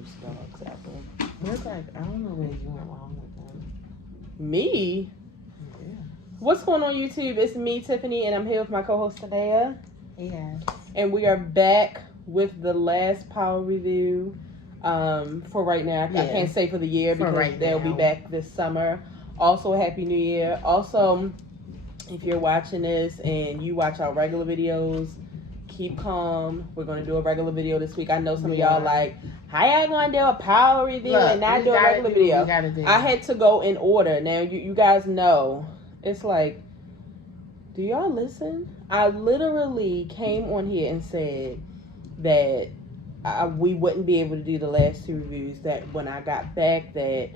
worst dogs ever. Look like, I don't know where you went wrong with them. Me? Yeah. What's going on YouTube? It's me, Tiffany, and I'm here with my co-host, Tanea. Yeah. And we are back with the last power review for right now. I can't say for the year because they'll be back this summer. Also, Happy New Year. Also, if you're watching this and you watch our regular videos, keep calm. We're going to do a regular video this week. I know some of y'all like, how y'all going to do a power review and not do a regular video? I had to go in order. Now, you guys know, it's like, do y'all listen? I literally came on here and said that we wouldn't be able to do the last two reviews, that when I got back that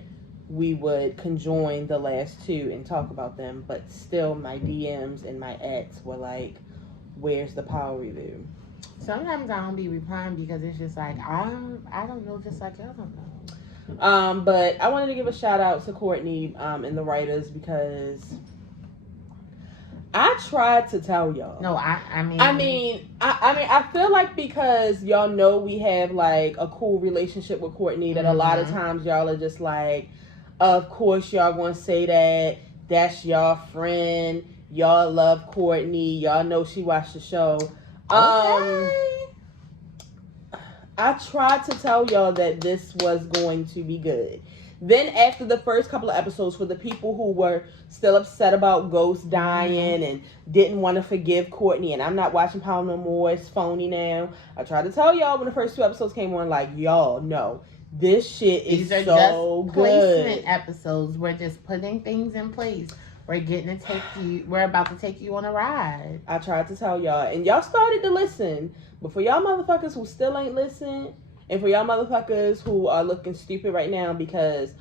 we would conjoin the last two and talk about them, but still my DMs and my ex were like, where's the power review? Sometimes I don't be replying because it's just like, I don't know, just like y'all don't know. But I wanted to give a shout out to Courtney and the writers because I tried to tell y'all. No, I feel like because y'all know we have like a cool relationship with Courtney that a lot of times y'all are just like, of course y'all gonna say that. That's y'all friend. Y'all love Courtney. Y'all know she watched the show. Okay. I tried to tell y'all that this was going to be good. Then after the first couple of episodes, for the people who were still upset about Ghost dying and didn't want to forgive Courtney, and I'm not watching Power no more, it's phony now. I tried to tell y'all when the first two episodes came on, like, y'all, no, this shit is so just good. Placement episodes. We're just putting things in place. We're about to take you on a ride. I tried to tell y'all, and y'all started to listen, but for y'all motherfuckers who still ain't listening, and for y'all motherfuckers who are looking stupid right now because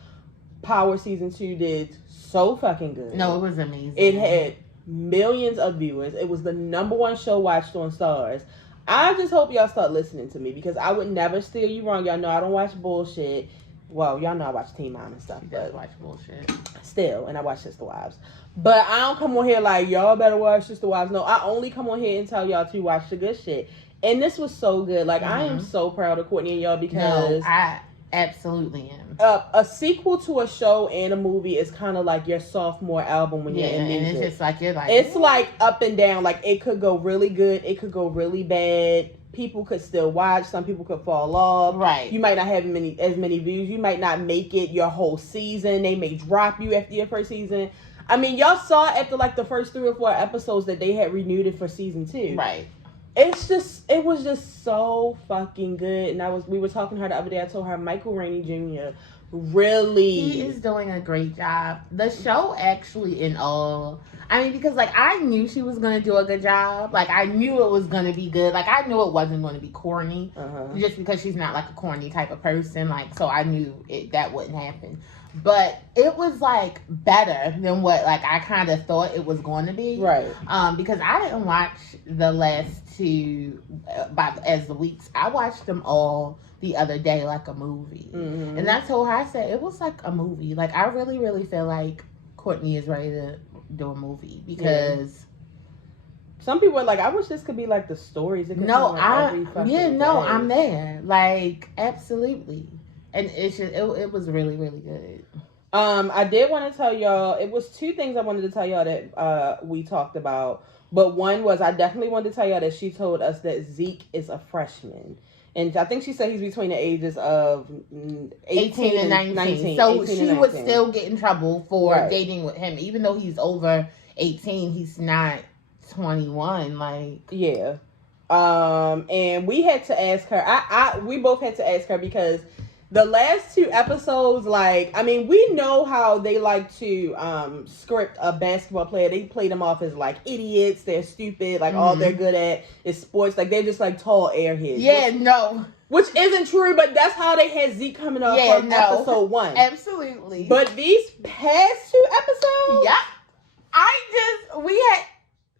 Power Season 2 did so fucking good. No, it was amazing. It had millions of viewers. It was the #1 show watched on Stars. I just hope y'all start listening to me because I would never steer you wrong. Y'all know I don't watch bullshit. Well, y'all know I watch Teen Mom and stuff. She does watch bullshit. Still, and I watch Sister Wives. But I don't come on here like, y'all better watch Sister Wives. No, I only come on here and tell y'all to watch the good shit. And this was so good. Like, I am so proud of Courtney and y'all because... No, I absolutely am. A sequel to a show and a movie is kind of like your sophomore album when you're in music. And it's just like, you're like... It's like up and down. Like, it could go really good. It could go really bad. People could still watch. Some people could fall off. Right. You might not have as many views. You might not make it your whole season. They may drop you after your first season. I mean, y'all saw after like the first 3 or 4 episodes that they had renewed it for season 2. Right. It was just so fucking good. And we were talking to her the other day. I told her Michael Rainey Jr. He is doing a great job. The show actually because like I knew she was going to do a good job. Like I knew it was going to be good. Like I knew it wasn't going to be corny. Just because she's not like a corny type of person. Like, so I knew that wouldn't happen. But it was like better than what like I kind of thought it was going to be. Right. Because I didn't watch the last two as the weeks. I watched them all the other day like a movie. And I told her, I said, it was like a movie. Like I really, really feel like Courtney is ready to do a movie because some people are like, I wish this could be like the stories. It could I'm there. Like absolutely. And it was really, really good. I did want to tell y'all, it was 2 things I wanted to tell y'all that we talked about. But one was, I definitely wanted to tell y'all that she told us that Zeke is a freshman. And I think she said he's between the ages of 18 and 19. So she would still get in trouble for dating with him. Even though he's over 18, he's not 21. Like, yeah. And we had to ask her, we both had to ask her because the last 2 episodes, like, I mean, we know how they like to script a basketball player. They play them off as, like, idiots. They're stupid. Like, all they're good at is sports. Like, they're just, like, tall airheads. Yeah, Which isn't true, but that's how they had Zeke coming up from episode 1. Absolutely. But these past 2 episodes... Yeah.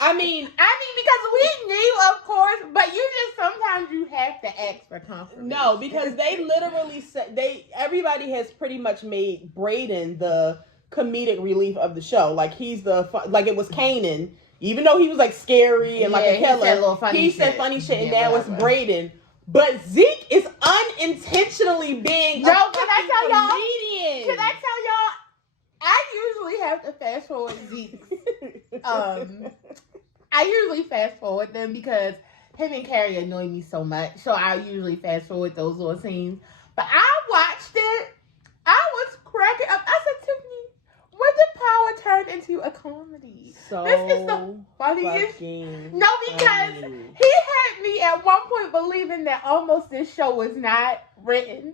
Because we knew, of course, but sometimes you have to ask for confirmation. No, because they literally said everybody has pretty much made Brayden the comedic relief of the show. Like he's like it was Kanan, even though he was like scary and like a killer. He said funny shit, and now it's Brayden. But Zeke is unintentionally being a can I tell comedian. Can I tell y'all? I usually have to fast forward Zeke. I usually fast forward them because him and Carrie annoy me so much. So I usually fast forward those little scenes. But I watched it. I was cracking up. I said, Tiffany, when did Power turn into a comedy? So this is the funniest. No, because he had me at one point believing that almost this show was not written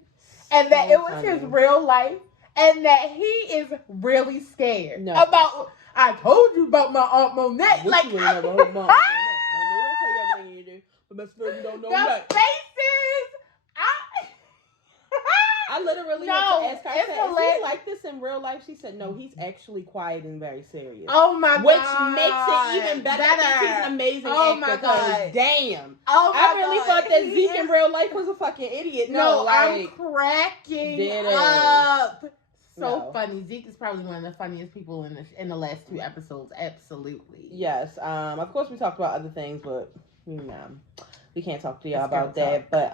and that it was his real life and that he is really scared about. I told you about my Aunt Monet. Like, you never heard about Monet don't tell you everything you do. But best friend, you don't know that. The faces. I literally had to ask her, I said, is he like this in real life? She said, no, he's actually quiet and very serious. Oh my God. Which makes it even better. I think he's an amazing actor. My God. Damn. Oh my I really thought that Zeke in real life was a fucking idiot. No, I'm cracking up. So funny. Zeke is probably one of the funniest people in the last 2 episodes. Absolutely. Yes. Of course we talked about other things, but we can't talk to y'all about that. But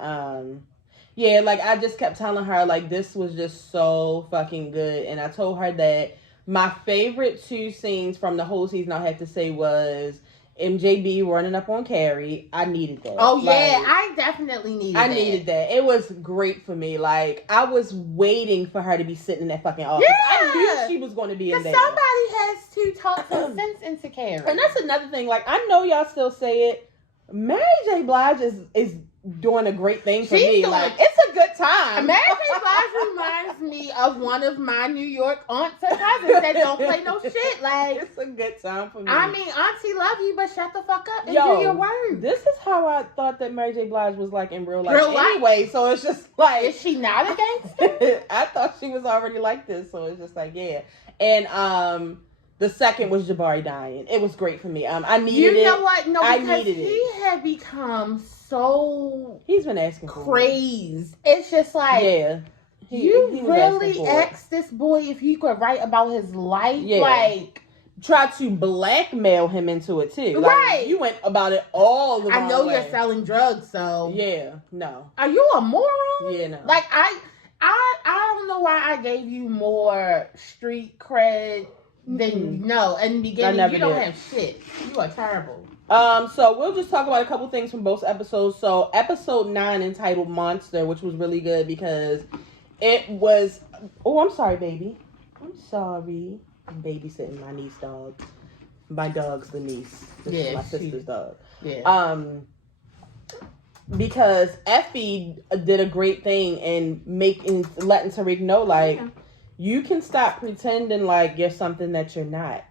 yeah, like I just kept telling her like this was just so fucking good, and I told her that my favorite 2 scenes from the whole season I have to say was MJB running up on Carrie. I needed that. Oh yeah, I definitely needed that. I needed that. It was great for me. Like I was waiting for her to be sitting in that fucking office. Yeah. I knew she was going to be in there. Somebody has to talk some sense into Carrie. And that's another thing. Like I know y'all still say it. Mary J. Blige is doing a great thing for me. Like it's a good time. Mary J. Blige reminds me of one of my New York aunts and cousins that don't play no shit. Like it's a good time for me. I mean, auntie love you, but shut the fuck up and do your work. This is how I thought that Mary J. Blige was like in real life. Anyway, so it's just like, is she not a gangster? I thought she was already like this, so it's just like and the second was Jabari dying. It was great for me. I needed it. You know what? No, because he had become so. He's been asking crazed. It's just like he really asked this boy if he could write about his life. Yeah. Like try to blackmail him into it too. Right. Like, you went about it all the wrong way. I know you're selling drugs, so no. Are you a moron? Yeah, no. Like I don't know why I gave you more street cred. Then no, in the beginning you don't have shit. You are terrible. So we'll just talk about a couple things from both episodes. So episode 9 entitled Monster, which was really good because it was. Oh, I'm sorry, baby. I'm sorry. I'm babysitting my niece dog. My dog's the niece. This is my sister's dog. Yeah. Because Effie did a great thing in letting Tariq know like. Yeah. You can stop pretending like you're something that you're not.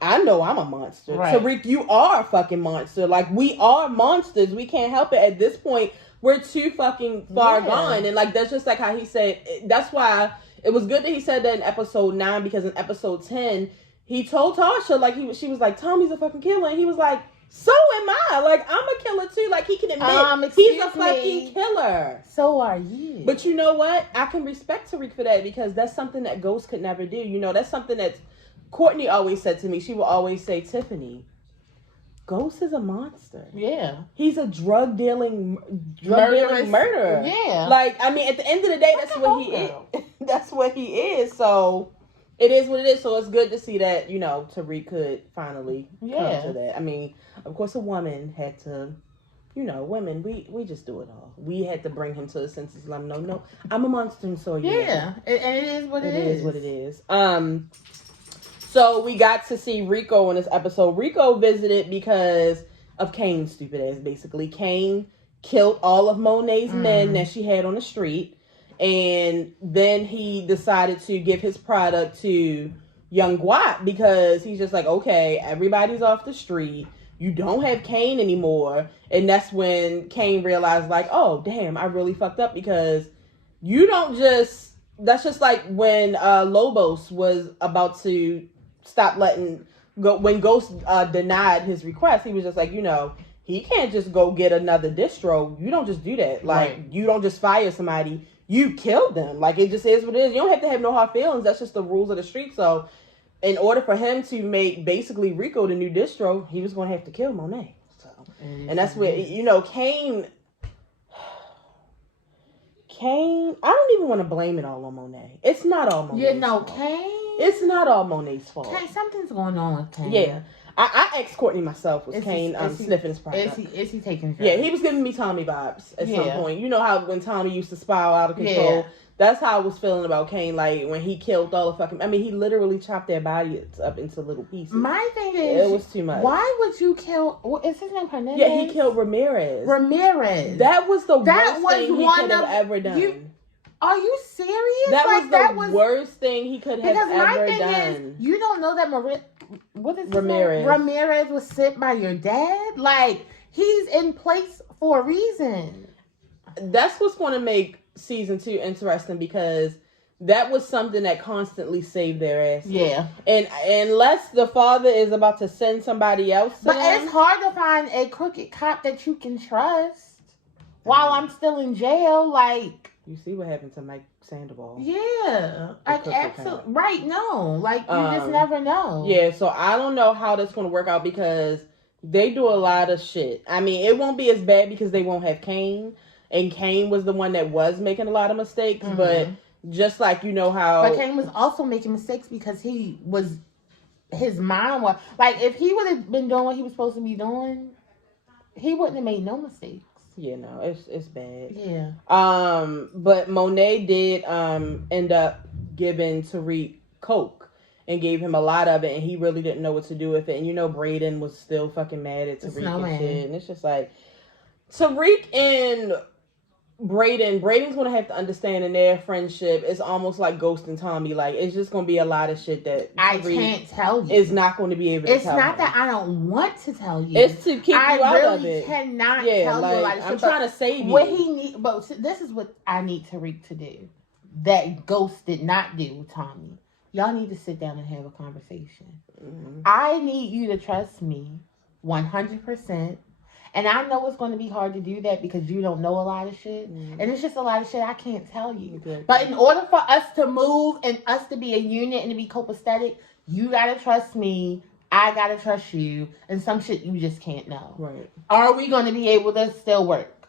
I know I'm a monster. Right. Tariq, you are a fucking monster. Like, we are monsters. We can't help it. At this point, we're too fucking far gone. And, like, that's just like how he said. That's why it was good that he said that in episode 9, because in episode 10, he told Tasha, like, she was like, Tommy's a fucking killer. And he was like, so am I. Like, I'm a killer too. Like, he can admit he's a fucking killer. So are you. But you know what? I can respect Tariq for that because that's something that Ghost could never do. You know, that's something that Courtney always said to me. She will always say, Tiffany, Ghost is a monster. Yeah. He's a drug dealing murderer. Yeah. Like, I mean, at the end of the day, that's what he is. That's what he is. So it is what it is. So it's good to see that, you know, Tariq could finally come to that. I mean, of course, a woman had to, you know, women, we just do it all. We had to bring him to his senses and let him know, no, I'm a monster and so are you. Yeah, and it is what it is. It is what it is. So we got to see Rico in this episode. Rico visited because of Kane's stupid ass, basically. Kane killed all of Monet's men that she had on the street. And then he decided to give his product to Young Guap because he's just like, okay, everybody's off the street. You don't have Kane anymore. And that's when Kane realized, like, oh, damn, I really fucked up because you don't just... That's just like when Lobos was about to stop letting go. When Ghost denied his request, he was just like, you know, he can't just go get another distro. You don't just do that. Like, you don't just fire somebody. You killed them. Like, it just is what it is. You don't have to have no hard feelings. That's just the rules of the street. So, in order for him to make basically Rico the new distro, he was going to have to kill Monet. So, and that's where, you know, Kane, Kane, I don't even want to blame it all on Monet. It's not all Monet's fault. Kane? It's not all Monet's fault. Kane, something's going on with Kane. Yeah. I asked Courtney myself, was Kane sniffing his product? Is he taking drugs? Yeah, he was giving me Tommy vibes at some point. You know how when Tommy used to spiral out of control? Yeah. That's how I was feeling about Kane, like, when he killed all the fucking... I mean, he literally chopped their bodies up into little pieces. My thing is... It was too much. Why would you kill... What is his name? Hernandez? Yeah, he killed Ramirez. That was the worst thing he could have ever done. Are you serious? That was the worst thing he could have ever done. Is, you don't know that what is Ramirez? Ramirez was sent by your dad? Like, he's in place for a reason. That's what's going to make season 2 interesting, because that was something that constantly saved their asses. Yeah. And unless the father is about to send somebody else to But them, it's hard to find a crooked cop that you can trust while I'm still in jail. Like, you see what happened to Mike Sandoval. Yeah. Like, absolutely. Right, no. Like, you just never know. Yeah, so I don't know how that's going to work out, because they do a lot of shit. I mean, it won't be as bad because they won't have Kane. And Kane was the one that was making a lot of mistakes. Mm-hmm. But just like, you know how... But Kane was also making mistakes because his mind was... Like, if he would have been doing what he was supposed to be doing, he wouldn't have made no mistakes. Yeah, no, it's bad. Yeah. But Monet did end up giving Tariq coke and gave him a lot of it, and he really didn't know what to do with it. And you know, Braden was still fucking mad at Tariq and shit. And it's just like, Tariq and Braden's gonna have to understand in their friendship, it's almost like Ghost and Tommy. Like, it's just gonna be a lot of shit that I can't tell you. Is not going to be able to tell. It's not that I don't want to tell you. It's to keep you out of it. I really cannot tell you a lot of shit. I'm trying to save you. What he need, but this is what I need Tariq to do. That Ghost did not do with Tommy. Y'all need to sit down and have a conversation. Mm-hmm. I need you to trust me 100%. And I know it's going to be hard to do that because you don't know a lot of shit. Mm. And it's just a lot of shit I can't tell you. Exactly. But in order for us to move and us to be a unit and to be copacetic, you got to trust me. I got to trust you. And some shit you just can't know. Right. Are we going to be able to still work?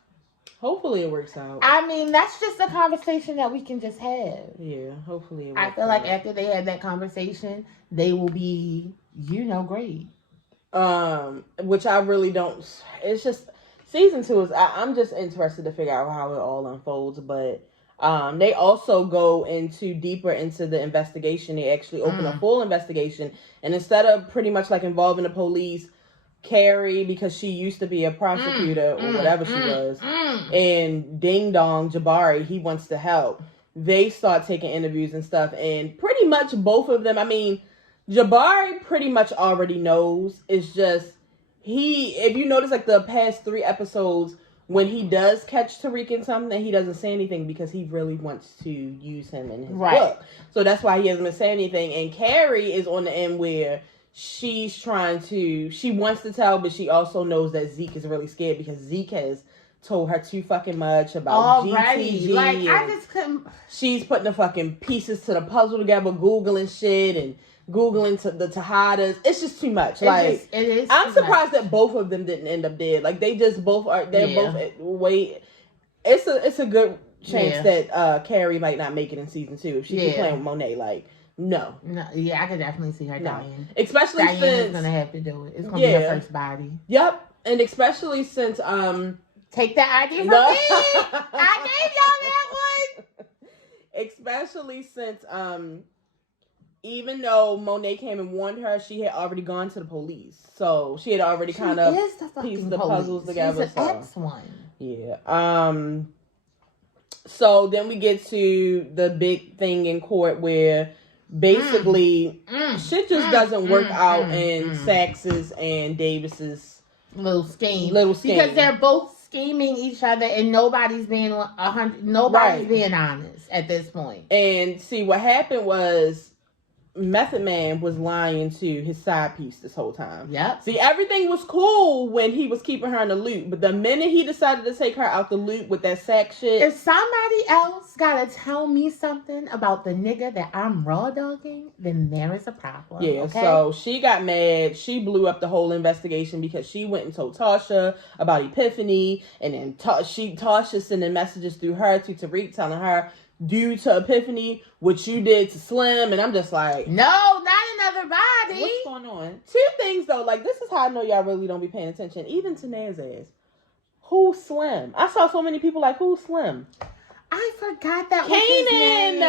Hopefully it works out. I mean, that's just a conversation that we can just have. Yeah, hopefully it works out. I feel like after they have that conversation, they will be, great. Which I really don't. It's just season 2 is. I'm just interested to figure out how it all unfolds. But they also go deeper into the investigation. They actually open a full investigation, and instead of pretty much like involving the police, Carrie, because she used to be a prosecutor or whatever she was, and Ding Dong Jabari, he wants to help. They start taking interviews and stuff, and pretty much both of them. I mean, Jabari pretty much already knows. It's just if you notice, like the past 3 episodes, when he does catch Tariq in something, he doesn't say anything because he really wants to use him in his book. So that's why he hasn't been saying anything. And Carrie is on the end where she wants to tell, but she also knows that Zeke is really scared because Zeke has told her too fucking much about GTG. Like, I just couldn't. She's putting the fucking pieces to the puzzle together, Googling shit and Googling to the Tejadas. It's just too much. It is. I'm surprised that both of them didn't end up dead. Like, they just both are. They're both wait. It's a good chance that Carrie might not make it in season 2 if she keeps playing with Monet. Like, no. Yeah, I could definitely see her dying. Especially Diane's since gonna have to do it. It's gonna be her first body. Yep, and especially since take that idea from me. I gave y'all that one. Especially since even though Monet came and warned her, she had already gone to the police. So she had already kind of pieced the puzzles together. She's an X1. Yeah. So then we get to the big thing in court where basically shit just doesn't work out in Sax's and Davis's little scheme. Because they're both scheming each other and nobody's being being honest at this point. And see, what happened was Method Man was lying to his side piece this whole time. Yep. See, everything was cool when he was keeping her in the loop, but the minute he decided to take her out the loop with that sex shit. If somebody else gotta tell me something about the nigga that I'm raw dogging, then there is a problem. Yeah, okay? So she got mad. She blew up the whole investigation because she went and told Tasha about Epiphany, and then Tasha sending messages through her to Tariq telling her, due to Epiphany, what you did to Slim, and I'm just like, no, not another body. What's going on? Two things though, like this is how I know y'all really don't be paying attention. Even to Naz ass. Who's Slim? I saw so many people like, who's Slim? I forgot that was his name.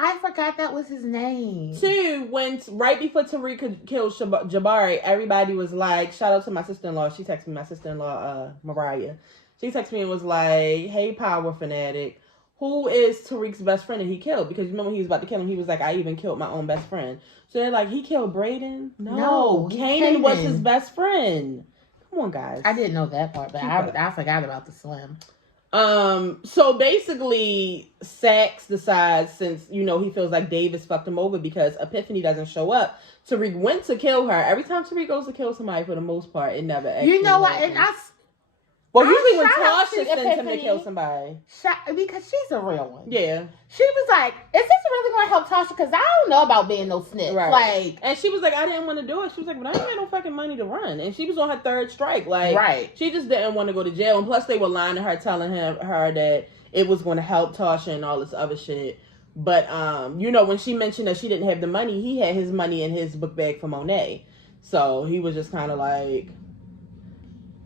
I forgot that was his name. Two, when right before Tariq killed Jabari, everybody was like, shout out to my sister-in-law. She texted me, my sister-in-law, Mariah. She texted me and was like, hey, power fanatic. Who is Tariq's best friend that he killed? Because remember he was about to kill him. He was like, I even killed my own best friend. So they're like, he killed Brayden? No, Kanan was his best friend. Come on, guys. I didn't know that part, but I forgot about the Slim. So basically, Saxe decides, since, you know, he feels like Davis fucked him over because Epiphany doesn't show up, Tariq went to kill her. Every time Tariq goes to kill somebody, for the most part, it never actually You know what? happens. And Well, usually when Tasha sends him to kill somebody. Because she's a real one. Yeah. She was like, is this really going to help Tasha? Because I don't know about being no snitch. Right. Like, and she was like, I didn't want to do it. She was like, but I ain't got no fucking money to run. And she was on her third strike. Like, right. She just didn't want to go to jail. And plus they were lying to her, telling her that it was going to help Tasha and all this other shit. But, you know, when she mentioned that she didn't have the money, he had his money in his book bag for Monet. So he was just kind of like,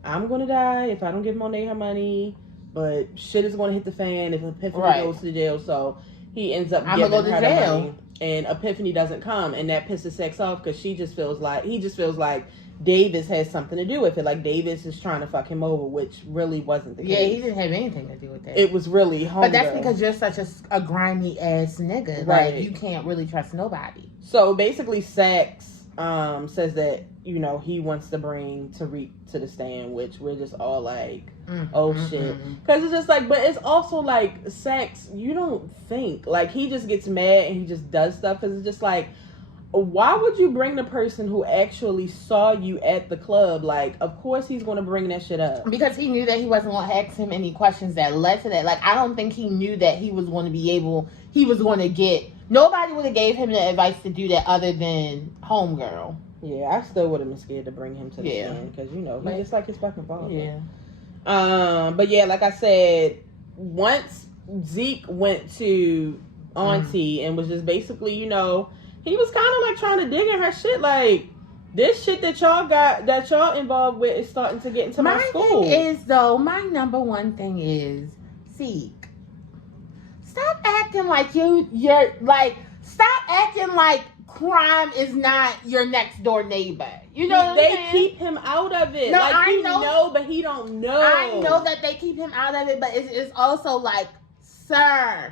I'm going to die if I don't give Monet her money, but shit is going to hit the fan if Epiphany goes to jail. So he ends up giving her the money, and Epiphany doesn't come, and that pisses Saxe off because he just feels like Davis has something to do with it. Like Davis is trying to fuck him over, which really wasn't the case. Yeah, he didn't have anything to do with that. It was really hunger. But that's because you're such a grimy ass nigga. Right. Like, you can't really trust nobody. So basically, Saxe says that, you know, he wants to bring Tariq to the stand, which we're just all like, shit. Because it's just like, but it's also like, Saxe, you don't think. Like, he just gets mad and he just does stuff. Because it's just like, why would you bring the person who actually saw you at the club? Like, of course he's going to bring that shit up. Because he knew that he wasn't going to ask him any questions that led to that. Like, I don't think he knew that he was going to get, nobody would have gave him the advice to do that other than homegirl. Yeah, I still would have been scared to bring him to the stand. Because, you know, he's just like his fucking father. Yeah. But yeah, like I said, once Zeke went to Auntie and was just basically, you know, he was kind of like trying to dig in her shit. Like, this shit that y'all involved with is starting to get into my school. My number one thing is, Zeke, stop acting like stop acting like crime is not your next door neighbor. You know what I'm saying? They keep him out of it. No, like, I know, but he don't know. I know that they keep him out of it, but it's also like, sir,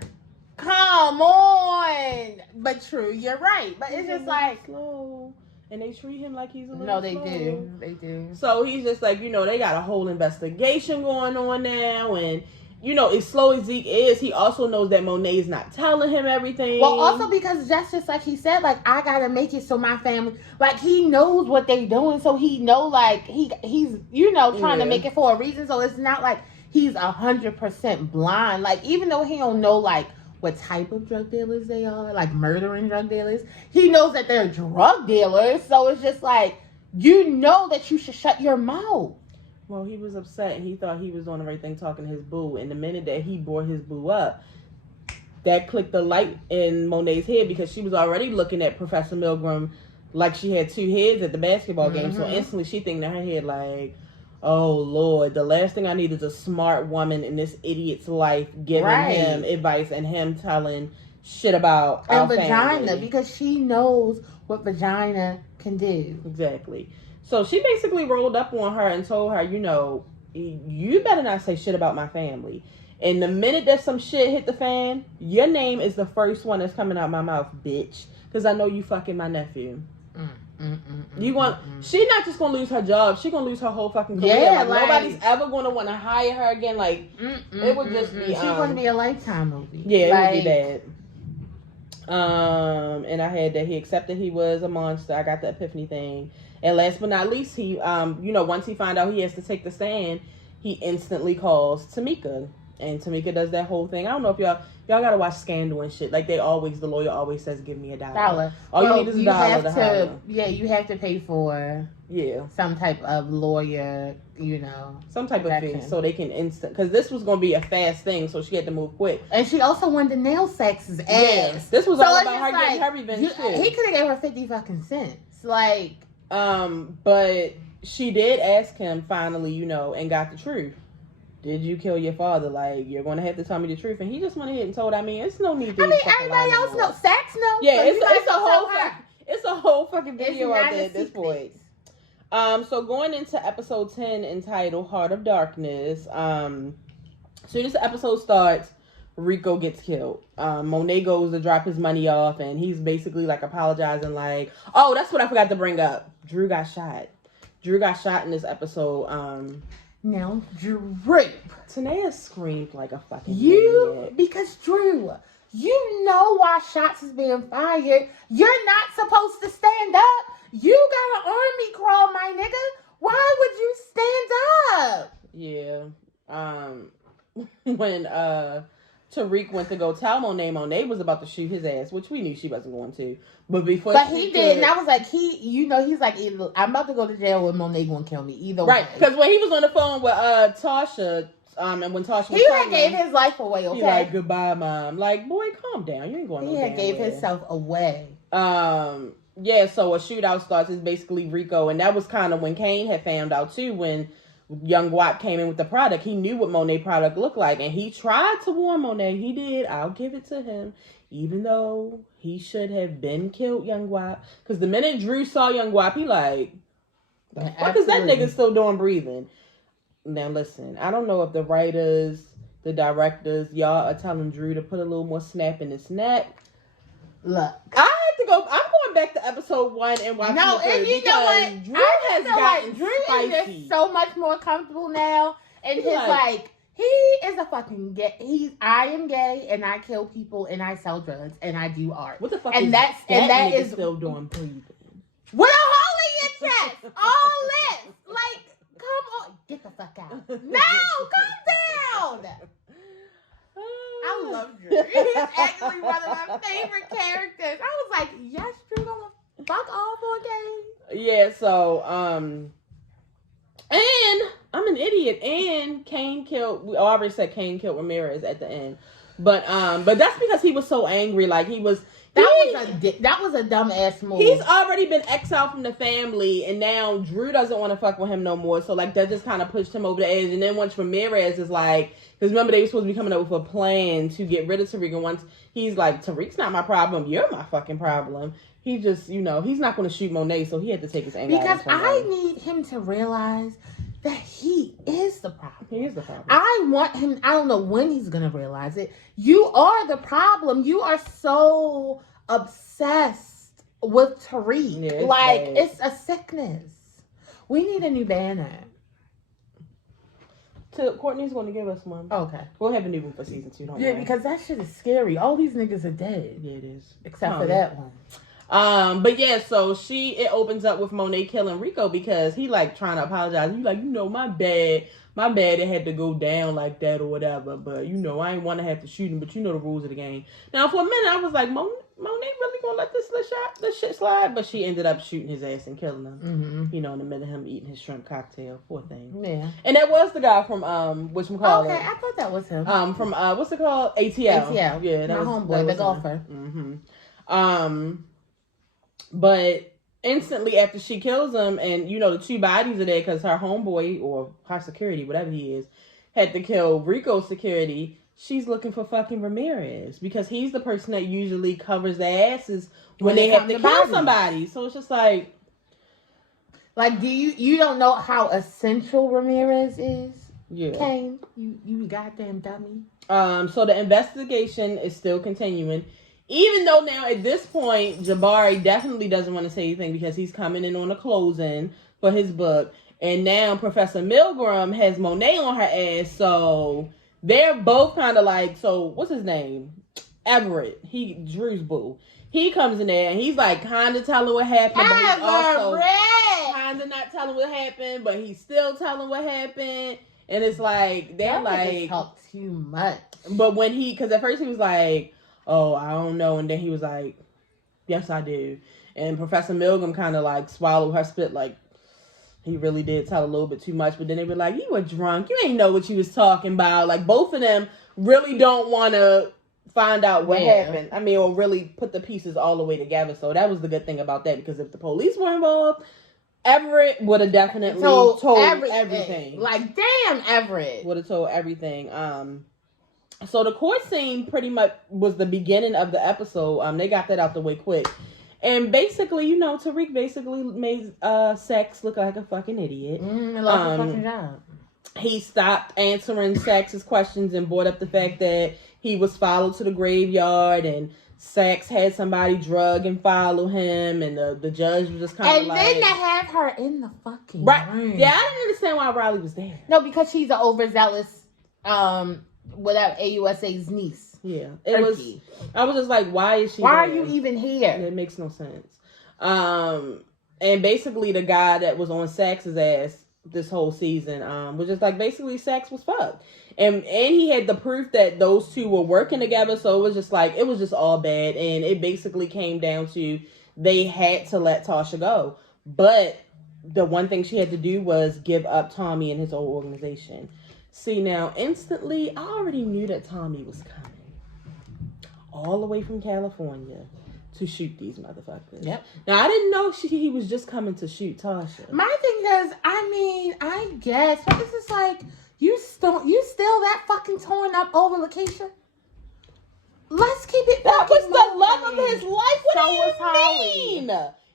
come on. But true, you're right. But it's just like slow. And they treat him like he's a little No, they slow. do. They do. So he's just like, you know, they got a whole investigation going on now, and you know, as slow as Zeke is, he also knows that Monet is not telling him everything. Well, also because that's just like he said, like, I gotta make it so my family, like, he knows what they doing, so he know, like, he's, you know, trying to make it for a reason, so it's not like he's 100% blind. Like, even though he don't know, like, what type of drug dealers they are, like murdering drug dealers, he knows that they're drug dealers, so it's just like, you know that you should shut your mouth. Well, he was upset. He thought he was doing the right thing talking to his boo. And the minute that he brought his boo up, that clicked the light in Monet's head because she was already looking at Professor Milgram like she had two heads at the basketball game. So instantly she thinking in her head like, oh, Lord, the last thing I need is a smart woman in this idiot's life giving him advice and him telling shit about our vagina family. Because she knows what vagina can do. Exactly. So she basically rolled up on her and told her, you know, you better not say shit about my family. And the minute that some shit hit the fan, your name is the first one that's coming out my mouth, bitch. Because I know you fucking my nephew. She not just gonna lose her job, she gonna lose her whole fucking career. Yeah, like, nobody's ever gonna want to hire her again. Like, it would just be she's gonna be a Lifetime movie. Yeah, it would be And I had that he accepted he was a monster. I got the epiphany thing. And last but not least, he, once he found out he has to take the stand, he instantly calls Tamika. And Tamika does that whole thing. I don't know if y'all gotta watch Scandal and shit. Like the lawyer always says, give me $1. All you need is $1 to hire. Yeah, you have to pay for some type of lawyer, some type of fee, so they can because this was gonna be a fast thing, so she had to move quick. And she also wanted to nail Sax's ass. Yeah. This was all about her getting her revenge too. He could have gave her 50 fucking cents, like. But she did ask him finally, and got the truth. Did you kill your father? Like, you're going to have to tell me the truth. And he just went ahead and told, it's no need to. Everybody else knows. Sax knows. Yeah, it's a whole fucking video out there at this point. So going into episode 10 entitled Heart of Darkness, soon as the episode starts, Rico gets killed. Monet goes to drop his money off, and he's basically like apologizing, like, oh, that's what I forgot to bring up. Drew got shot in this episode. Now, Drew. Tanea screamed like a fucking idiot. Because Drew, you know why shots is being fired. You're not supposed to stand up. You got an army crawl, my nigga. Why would you stand up? Yeah. When Tariq went to go tell Monet was about to shoot his ass, which we knew she wasn't going to. But he did, and I was like, he's like, either I'm about to go to jail or Monet gonna kill me. Either way. Right, because when he was on the phone with Tasha, and when Tasha was he had gave his life away, okay? He like, goodbye, Mom. Like, boy, calm down. You ain't going nowhere. He had gave himself away. Yeah, so a shootout starts. Is basically Rico, and that was kind of when Kane had found out, too, when Young Watt came in with the product. He knew what Monet product looked like, and he tried to warn Monet. He did. I'll give it to him. Even though he should have been killed, Young Watt. Because the minute Drew saw Young Watt, he like, the fuck is that nigga still doing breathing? Now listen, I don't know if the writers, the directors, y'all are telling Drew to put a little more snap in his neck. Look, I had to go. I'm going back to episode 1 and watching it. No, and you know what? Drew has gotten Drew spicy. is just so much more comfortable now, and his like he is a fucking gay. I am gay, and I kill people, and I sell drugs, and I do art. What the fuck? And is that is still doing breathing with a hole in your chest, all this. Like, come on, get the fuck out. No, calm down. I love Drew. He's actually one of my favorite characters. I was like, yes, Drew gonna fuck off on Kane. Yeah, so, and I'm an idiot. And Kane killed, we already said Kane killed Ramirez at the end. But that's because he was so angry. Like, that was a dumb ass move. He's already been exiled from the family, and now Drew doesn't want to fuck with him no more. So, like, that just kind of pushed him over the edge. And then once Ramirez is like, because remember, they were supposed to be coming up with a plan to get rid of Tariq. And once he's like, Tariq's not my problem. You're my fucking problem. He just, he's not going to shoot Monet. So he had to take his anger out. Because I need him to realize that he is the problem. He is the problem. I want him, I don't know when he's going to realize it. You are the problem. You are so obsessed with Tariq. Yeah, it's a sickness. We need a new banner. Courtney's going to give us one. Okay. We'll have a new one for season 2. Don't worry. Because that shit is scary. All these niggas are dead. Yeah, it is. Except for that one. But yeah, so it opens up with Monet killing Rico because he like trying to apologize. You like, my bad. It had to go down like that or whatever. But I ain't want to have to shoot him. But the rules of the game. Now for a minute I was like, Monet really gonna let this shit slide? But she ended up shooting his ass and killing him. Mm-hmm. In the middle of him eating his shrimp cocktail. Poor thing. Yeah. And that was the guy from whatchamacallit. Okay, I thought that was him. From what's it called? ATL. ATL. Yeah, that my homeboy, the golfer. Mm-hmm. But instantly after she kills him, and the 2 bodies are there because her homeboy or her security, whatever he is, had to kill Rico's security. She's looking for fucking Ramirez because he's the person that usually covers their asses when they have to kill somebody. So it's just like do you don't know how essential Ramirez is? Yeah. Kane, you goddamn dummy. So the investigation is still continuing. Even though now at this point, Jabari definitely doesn't want to say anything because he's coming in on a closing for his book. And now Professor Milgram has Monet on her ass. So they're both kind of like, so what's his name? Everett, Drew's boo. He comes in there and he's like kind of telling what happened, but he's also kind of not telling what happened, but he's still telling what happened. And it's like they're like talk too much. But when because at first he was like, "Oh, I don't know," and then he was like, "Yes, I do." And Professor Milgram kind of like swallowed her spit, like he really did tell a little bit too much. But then they were like, "You were drunk. You ain't know what you was talking about." Like both of them really don't want to find out what happened. I mean, or really put the pieces all the way together. So that was the good thing about that, because if the police were involved, Everett would have definitely told everything. Like, damn, Everett would have told everything. So the court scene pretty much was the beginning of the episode. They got that out the way quick. And basically, Tariq basically made Saxe look like a fucking idiot. Lost his fucking job. He stopped answering Saxe's questions and brought up the fact that he was followed to the graveyard, and Saxe had somebody drug and follow him, and the judge was just kind of like... And then to have her in the fucking room. Yeah, I didn't understand why Riley was there. No, because she's an overzealous, without AUSA's niece. Yeah. I was just like, why is she Why there? are you even here? It makes no sense. And basically the guy that was on Saxe's ass this whole season was just like, basically Saxe was fucked. And he had the proof that those two were working together, so it was just all bad. And it basically came down to they had to let Tasha go. But the one thing she had to do was give up Tommy and his whole organization. See, now, instantly, I already knew that Tommy was coming. All the way from California to shoot these motherfuckers. Yep. Now, I didn't know he was just coming to shoot Tasha. My thing is, I guess, but this is like... You still that fucking torn up over Lakeisha? Let's keep it. That was the love of his life. What do you mean?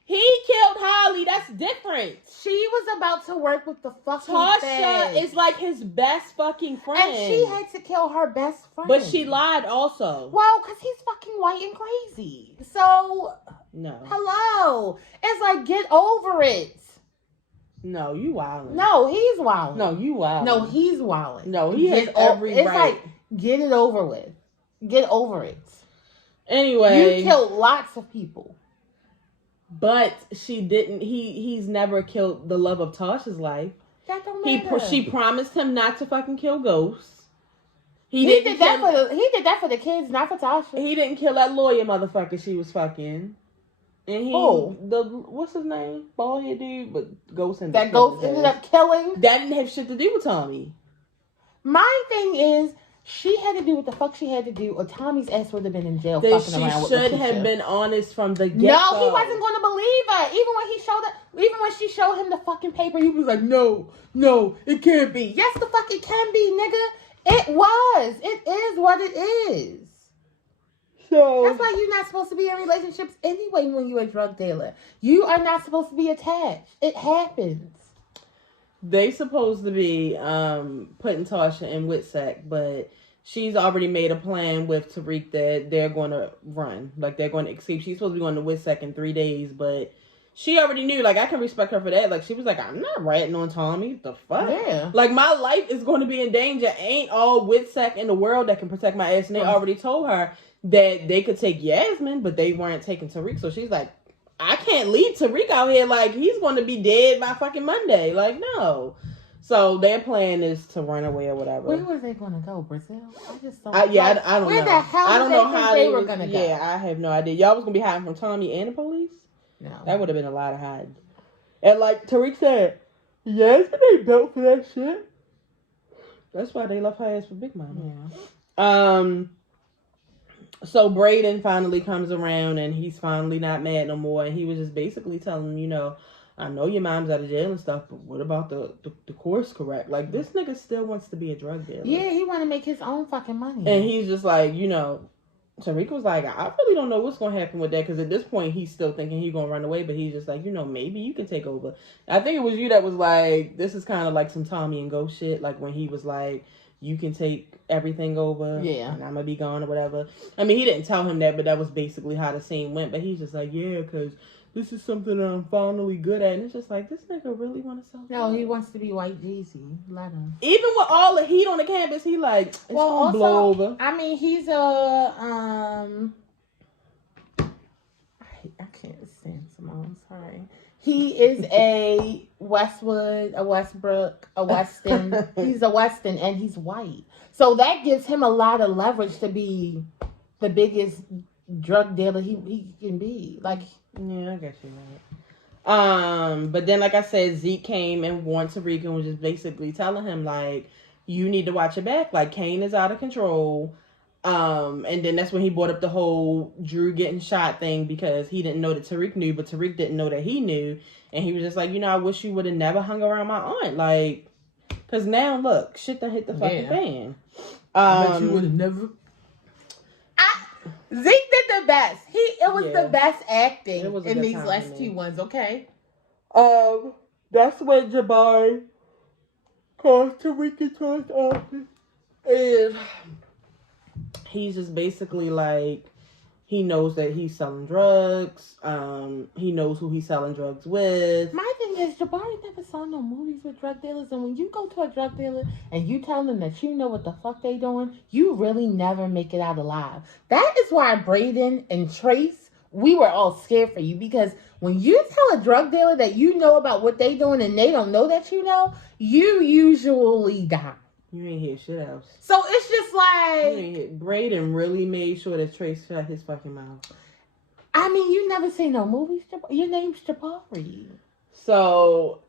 He killed Holly. That's different. She was about to work with the fucking Tasha is like his best fucking friend. And she had to kill her best friend. But she lied also. Well, because he's fucking white and crazy. So, no. Hello. It's like, get over it. No, you wildin'. No, he's wildin'. No, you wildin'. No, he's wildin'. No, he has every right. It's like, get it over with. Get over it. Anyway. You killed lots of people. But she didn't, he's never killed the love of Tasha's life. That don't matter. She promised him not to fucking kill ghosts. He did that for the kids, not for Tasha. He didn't kill that lawyer motherfucker she was fucking. And what's his name? Bald-head dude, but Ghost ended up killing. That didn't have shit to do with Tommy. My thing is, she had to do what the fuck she had to do, or Tommy's ass would have been in jail fucking around with Lakeisha. She should have been honest from the get-go. No, he wasn't going to believe her. Even when she showed him the fucking paper, he was like, no, it can't be. Yes, the fuck it can be, nigga. It was. It is what it is. So that's why you're not supposed to be in relationships anyway when you're a drug dealer. You are not supposed to be attached. It happens. They supposed to be putting Tasha in WITSEC, but she's already made a plan with Tariq that they're going to run. Like, they're going to escape. She's supposed to be going to WITSEC in 3 days, but she already knew. Like, I can respect her for that. Like, she was like, I'm not ratting on Tommy. The fuck? Yeah. Like, my life is going to be in danger. Ain't all WITSEC in the world that can protect my ass. And they already told her that they could take Yasmin, but they weren't taking Tariq. So she's like, I can't leave Tariq out here. Like, he's going to be dead by fucking Monday. Like, no. So their plan is to run away or whatever. Where were they going to go? Brazil? I just don't know. I don't know. Where the hell I don't know how they were going to go? Yeah, I have no idea. Y'all was going to be hiding from Tommy and the police? No. That would have been a lot of hiding. And like Tariq said, Yasmin ain't built for that shit. That's why they left her ass for Big Mama. Yeah. So Braden finally comes around and he's finally not mad no more. And he was just basically telling him, I know your mom's out of jail and stuff, but what about the course correct? Like, this nigga still wants to be a drug dealer. Yeah, he want to make his own fucking money. And he's just like, Tariq was like, I really don't know what's going to happen with that, because at this point he's still thinking he's going to run away, but he's just like, maybe you can take over. I think it was you that was like, this is kind of like some Tommy and Ghost shit, like when he was like, you can take everything over, and I'm going to be gone or whatever. I mean, he didn't tell him that, but that was basically how the scene went, but he's just like, yeah, because this is something that I'm finally good at. And it's just like, this nigga really want to sell. No, he wants to be white Jeezy. Let him. Even with all the heat on the campus, he like, it's gonna blow over. I mean, he's a Simone, sorry. He is a Westwood, a Westbrook, a Weston. He's a Weston and he's white. So that gives him a lot of leverage to be the biggest drug dealer he can be. Like, yeah, I guess you're right. But then, like I said, Zeke came and warned Tariq and was just basically telling him, like, you need to watch your back. Like, Kane is out of control. And then that's when he brought up the whole Drew getting shot thing because he didn't know that Tariq knew, but Tariq didn't know that he knew. And he was just like, I wish you would have never hung around my aunt. Like, because now, look, shit done hit the fucking fan. I bet you would have never... Zeke did the best. It was the best acting in these last two ones, okay? That's when Jabari called Tariq into his office. And he's just basically like, he knows that he's selling drugs. He knows who he's selling drugs with. My thing is, Jabari never saw no movies with drug dealers. And when you go to a drug dealer and you tell them that you know what the fuck they doing, you really never make it out alive. That is why Braden and Trace, we were all scared for you. Because when you tell a drug dealer that you know about what they doing and they don't know that you know, you usually die. You ain't hear shit else. So it's just like... Braden really made sure that Trace shut his fucking mouth. I mean, you never seen no movies. Your name's Jabari. So,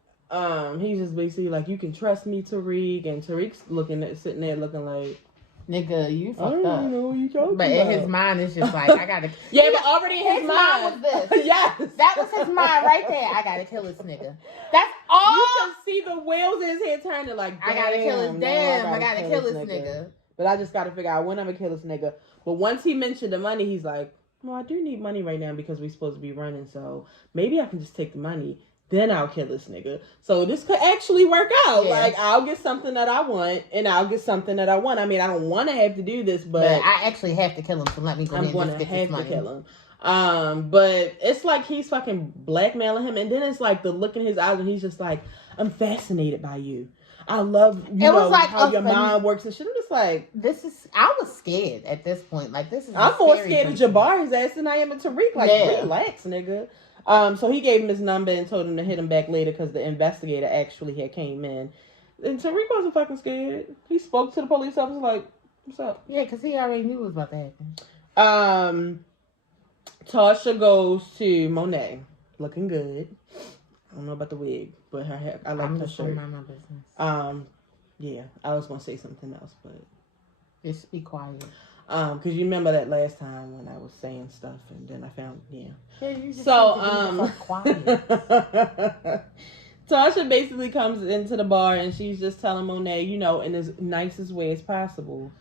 he's just basically like, you can trust me, Tariq. And Tariq's sitting there looking like... Nigga, you fucked up. I don't know what you talking about. But in his mind, it's just like, I gotta... Yeah, but already in his was mind this. Yes. That was his mind right there. I gotta kill this nigga. That's all. You can see the wheels in his head turning like, I gotta kill his I gotta kill this nigga. But I just gotta figure out when I'm gonna kill this nigga. But once he mentioned the money, he's like, well, I do need money right now because we're supposed to be running. So maybe I can just take the money. Then I'll kill this nigga. So this could actually work out. Yeah. Like, I'll get something that I want, and I'll get something that I want. I mean, I don't want to have to do this, but I actually have to kill him. So let me go ahead and get this money. I'm going to have to kill him. But it's like he's fucking blackmailing him, and then it's like the look in his eyes, and he's just like, I'm fascinated by you. I love how your mind works and shit. I'm just like, I was scared at this point. Like, this is. I'm more scared of Jabari's ass than I am of Tariq. Like, relax, nigga. So he gave him his number and told him to hit him back later because the investigator actually had came in. And Tariq wasn't fucking scared. He spoke to the police officer like, what's up? Yeah, because he already knew what was about to happen. Tasha goes to Monet, looking good. I don't know about the wig, but her hair, I like her shirt. I'm just my business. Yeah, I was going to say something else, but... Just be quiet. Because you remember that last time when I was saying stuff and then I found, Yeah, you just quiet. Tasha basically comes into the bar and she's just telling Monet, in as nicest way as possible,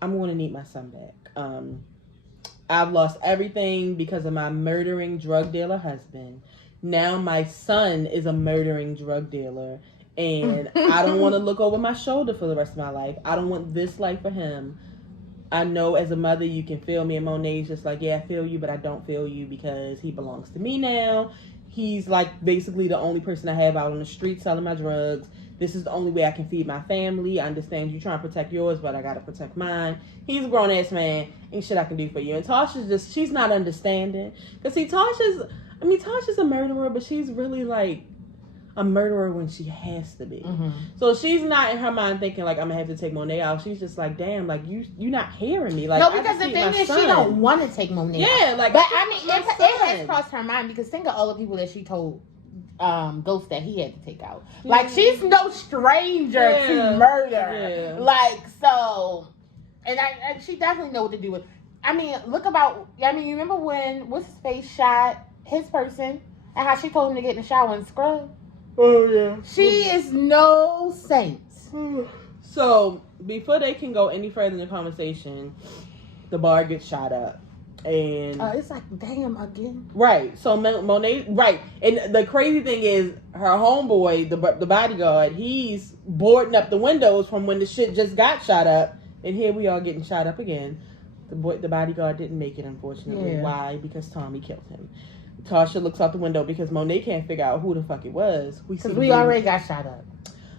I'm going to need my son back. I've lost everything because of my murdering drug dealer husband. Now my son is a murdering drug dealer and I don't want to look over my shoulder for the rest of my life. I don't want this life for him. I know as a mother you can feel me, and Monet's just like, yeah, I feel you, but I don't feel you because he belongs to me now. He's like basically the only person I have out on the street selling my drugs. This is the only way I can feed my family. I understand you trying to protect yours, but I got to protect mine. He's a grown-ass man. Ain't shit I can do for you. And Tasha's she's not understanding. Because see, Tasha's a murderer, but she's really like a murderer when she has to be. Mm-hmm. So she's not in her mind thinking like I'm gonna have to take Monet out. She's just like, damn, like you're not hearing me. Like, no, because the thing is, she don't want to take Monet out. Like, but I mean, it has crossed her mind because think of all the people that she told Ghost that he had to take out. Like, she's no stranger to murder. Like, so, and she definitely know what to do with. I mean, you remember when what's his face shot his person and how she told him to get in the shower and scrub. Oh, yeah. She is no saint. So, before they can go any further in the conversation, the bar gets shot up. And it's like, damn, again. Right. So, Monet, right. And the crazy thing is, her homeboy, the bodyguard, he's boarding up the windows from when the shit just got shot up. And here we are getting shot up again. The bodyguard didn't make it, unfortunately. Yeah. Why? Because Tommy killed him. Tasha looks out the window because Monet can't figure out who the fuck it was. Because we already got shot up.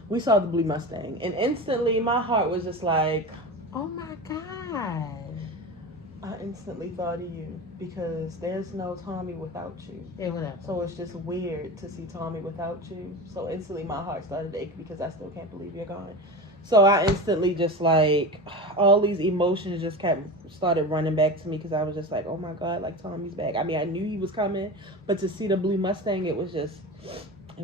We saw the blue Mustang. And instantly, my heart was just like... Oh, my God. I instantly thought of you because there's no Tommy without you. Yeah, whatever. So it's just weird to see Tommy without you. So instantly my heart started to ache because I still can't believe you're gone. So I instantly just like all these emotions just started running back to me because I was just like, oh my God, like Tommy's back. I mean, I knew he was coming, but to see the blue Mustang, it was just a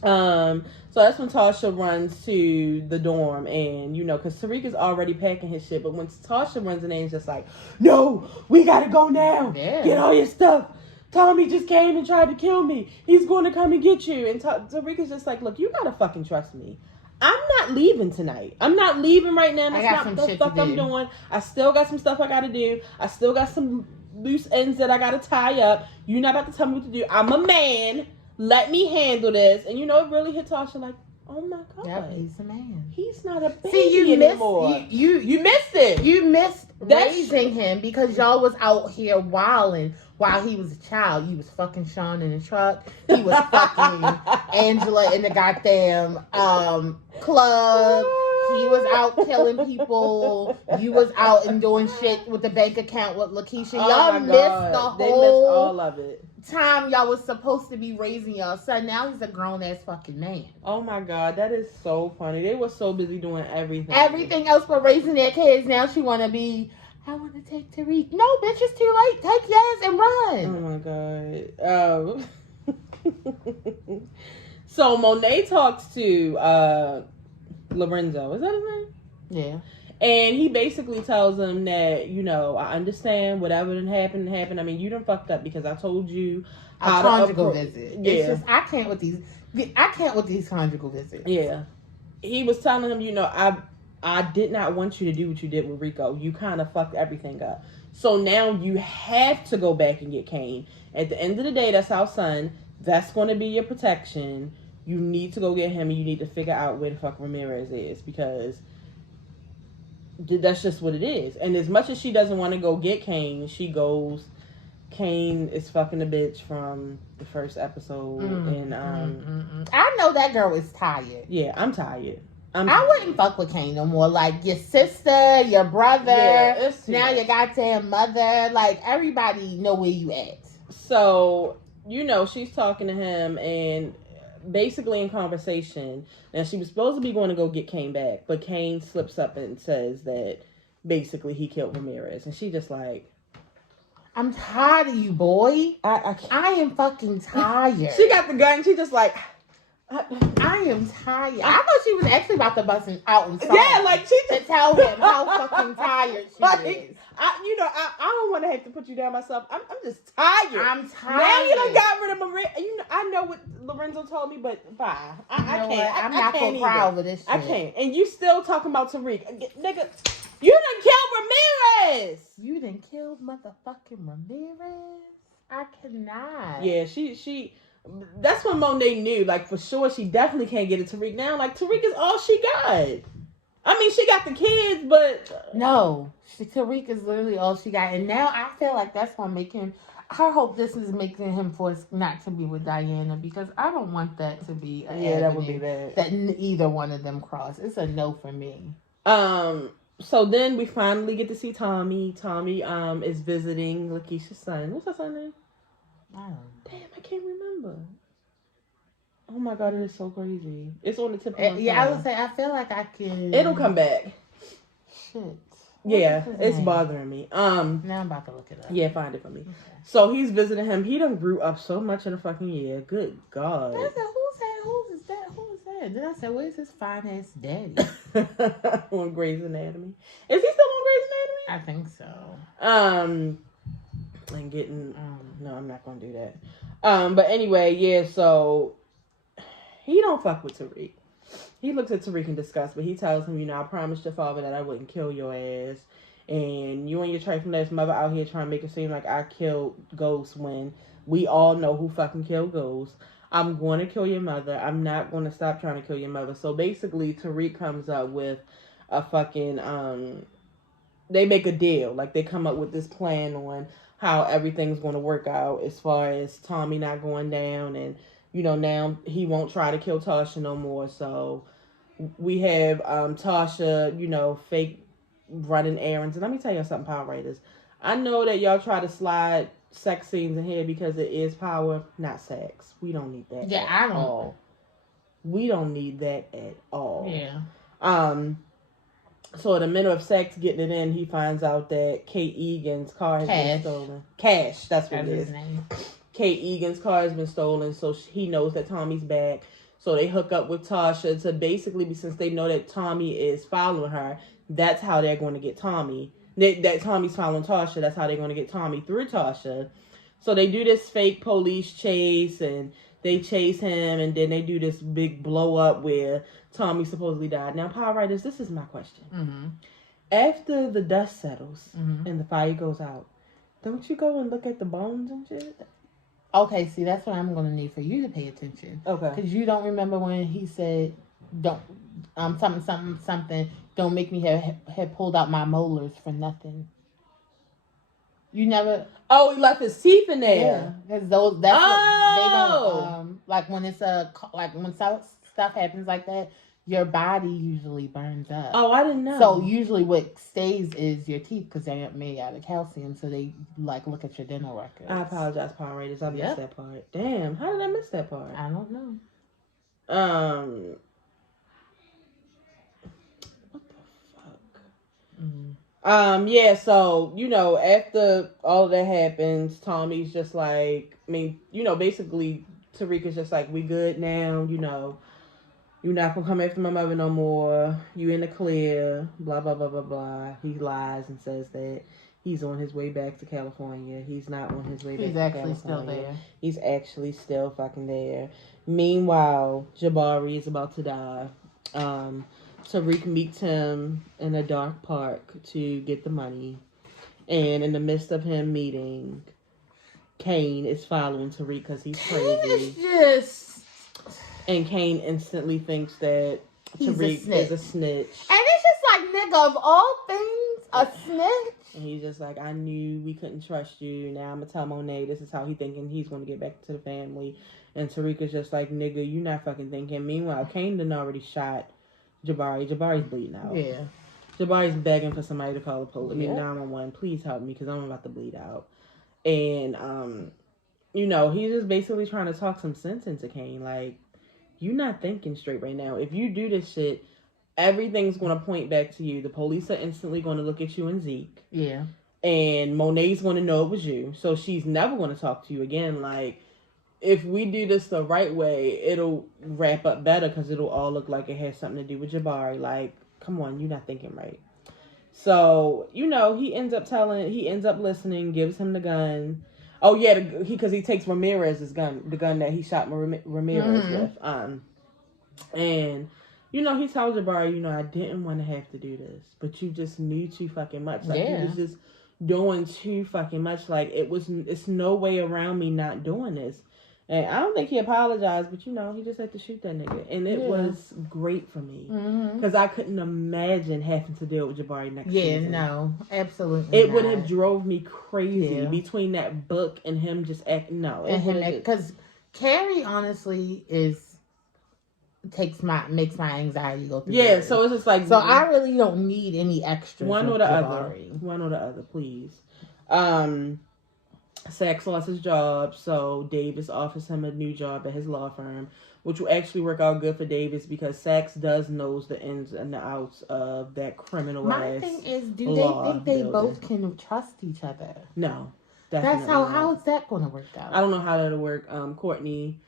lot. So that's when Tasha runs to the dorm, and because Tariq is already packing his shit, but when Tasha runs in there, it's just like, no, we gotta go now. Yeah. Get all your stuff. Tommy just came and tried to kill me. He's going to come and get you. And Tariq is just like, look, you gotta fucking trust me. I'm not leaving tonight. I'm not leaving right now. That's not the fuck I'm doing. I still got some stuff I gotta do. I still got some loose ends that I gotta tie up. You're not about to tell me what to do. I'm a man. Let me handle this. And it really hit Tasha like, oh my God. Yep, he's a man. He's not a baby anymore. You missed it. You missed raising him because y'all was out here wilding while he was a child. You was fucking Sean in the truck. He was fucking Angela in the goddamn club. He was out killing people. You was out and doing shit with the bank account with Lakeisha. Y'all missed the whole. They missed all of it. Time y'all was supposed to be raising y'all son. Now he's a grown ass fucking man. Oh my God, that is so funny. They were so busy doing everything. Everything else but raising their kids. Now she wanna be. I want to take Tariq. No, bitch, it's too late. Take yours and run. Oh my God. So Monet talks to Lorenzo. Is that his name? Yeah. And he basically tells him that, I understand whatever done happened. I mean, you done fucked up because I told you how to conjugal visit. Yeah. It's just, I can't with these conjugal visits. Yeah. He was telling him, I did not want you to do what you did with Rico. You kind of fucked everything up. So now you have to go back and get Kane. At the end of the day, that's our son. That's going to be your protection. You need to go get him, and you need to figure out where the fuck Ramirez is, because that's just what it is. And as much as she doesn't want to go get Kane, she goes. Kane is fucking a bitch from the first episode. I know that girl is tired. Yeah, I'm tired. I wouldn't fuck with Kane no more. Like, your sister, your brother, now your goddamn mother. Like, everybody know where you at. So, she's talking to him, and basically in conversation, and she was supposed to be going to go get Kane back, but Kane slips up and says that basically he killed Ramirez, and she just like, I'm tired of you, boy. I am fucking tired. She got the gun. She just like, I am tired. I thought she was actually about to bust him out and to tell him how fucking tired she is. I don't want to have to put you down myself. I'm just tired. I'm tired. Now you done got rid of Maria. I know what Lorenzo told me, but bye. I can't. I'm not gonna cry over this shit. I can't. And you still talking about Tariq. Nigga, you done killed Ramirez. You done killed motherfucking Ramirez? I cannot. Yeah, she that's when Monet knew, like, for sure, she definitely can't get it Tariq now. Like, Tariq is all she got. I mean, she got the kids, but... No. Tariq is literally all she got. And now I feel like that's going to make him... I hope this is making him force not to be with Diana, because I don't want that to be... that would be bad. That either one of them cross. It's a no for me. So then we finally get to see Tommy. Tommy is visiting Lakeisha's son. What's her son's name? Damn, I can't remember. Oh my God, it is so crazy. It's on the tip of my tongue. I would say, I feel like I can... It'll come back. Shit. Yeah, it's bothering me. Now I'm about to look it up. Yeah, find it for me. Okay. So he's visiting him. He done grew up so much in a fucking year. Good God. I said, who is that? Then I said, where's his fine ass daddy? On Grey's Anatomy. Is he still on Grey's Anatomy? I think so. And getting no, I'm not gonna do that. But anyway, yeah, so he don't fuck with Tariq. He looks at Tariq in disgust, but he tells him, I promised your father that I wouldn't kill your ass, and you and your trifling ass mother out here trying to make it seem like I killed Ghost when we all know who fucking killed Ghost. I'm going to kill your mother. I'm not going to stop trying to kill your mother. So basically, Tariq comes up with a fucking they make a deal. Like, they come up with this plan on how everything's going to work out as far as Tommy not going down, and now he won't try to kill Tasha no more. So we have Tasha, fake running errands. And let me tell you something, Power Writers. I know that y'all try to slide sex scenes in here because it is power, not sex. We don't need that. Yeah, I don't. All. We don't need that at all. Yeah. So in the middle of sex, getting it in, he finds out that Kate Egan's car has been stolen. Cash, that's what it is. His name. Kate Egan's car has been stolen, so he knows that Tommy's back. So they hook up with Tasha to basically, since they know that Tommy is following her, that's how they're going to get Tommy. That Tommy's following Tasha, that's how they're going to get Tommy through Tasha. So they do this fake police chase, and they chase him, and then they do this big blow up where Tommy supposedly died. Now, Power Writers, this is my question. Mm-hmm. After the dust settles and the fire goes out, don't you go and look at the bones and shit? Okay, see, that's what I'm going to need for you to pay attention. Okay. Because you don't remember when he said, don't, something, don't make me have pulled out my molars for nothing. You never... Oh, he left his teeth in there. Yeah, because that's what they don't, like when it's when stuff happens like that, your body usually burns up. Oh, I didn't know. So usually what stays is your teeth because they're made out of calcium. So they look at your dental records. I apologize, Power Raiders. I missed that part. Damn, how did I miss that part? I don't know. What the fuck? Yeah, so, after all of that happens, Tommy's just like, basically Tariq's just like, we good now, you're not gonna come after my mother no more. You in the clear. Blah, blah, blah, blah, blah. He lies and says that he's on his way back to California. He's not on his way back to California. He's actually still there. He's actually still fucking there. Meanwhile, Jabari is about to die. Tariq meets him in a dark park to get the money. And in the midst of him meeting, Kane is following Tariq because he's crazy. And Kane instantly thinks that Tariq is a snitch. And it's just like, nigga, of all things, a snitch? And he's just like, I knew we couldn't trust you. Now I'm going to tell Monet this is how he thinking he's going to get back to the family. And Tariq is just like, nigga, you not fucking thinking. Meanwhile, Kane done already shot Jabari. Jabari's bleeding out. Yeah. Jabari's begging for somebody to call the police. 911, please help me because I'm about to bleed out. And, he's just basically trying to talk some sense into Kane. Like, you're not thinking straight right now. If you do this shit, everything's going to point back to you. The police are instantly going to look at you and Zeke. Yeah. And Monet's going to know it was you. So she's never going to talk to you again. Like, if we do this the right way, it'll wrap up better because it'll all look like it has something to do with Jabari. Like, come on, you're not thinking right. So, he ends up listening, gives him the gun. Oh, yeah, because he takes Ramirez's gun, the gun that he shot Ramirez with. And, he tells Jabari, I didn't want to have to do this, but you just knew too fucking much. Like, he was just doing too fucking much. Like, it's no way around me not doing this. And I don't think he apologized, but, he just had to shoot that nigga. And it was great for me. Because I couldn't imagine having to deal with Jabari next season. Yeah, no. Absolutely It would have drove me crazy between that book and him just acting. No. Because Carrie, honestly, makes my anxiety go through. Yeah, so it's just like... So I really don't need any extra. One or the other, please. Sax lost his job, so Davis offers him a new job at his law firm, which will actually work out good for Davis because Sax knows the ins and the outs of that criminal My thing is, do they think they both can trust each other? No. That's how is that going to work out? I don't know how that'll work. Courtney,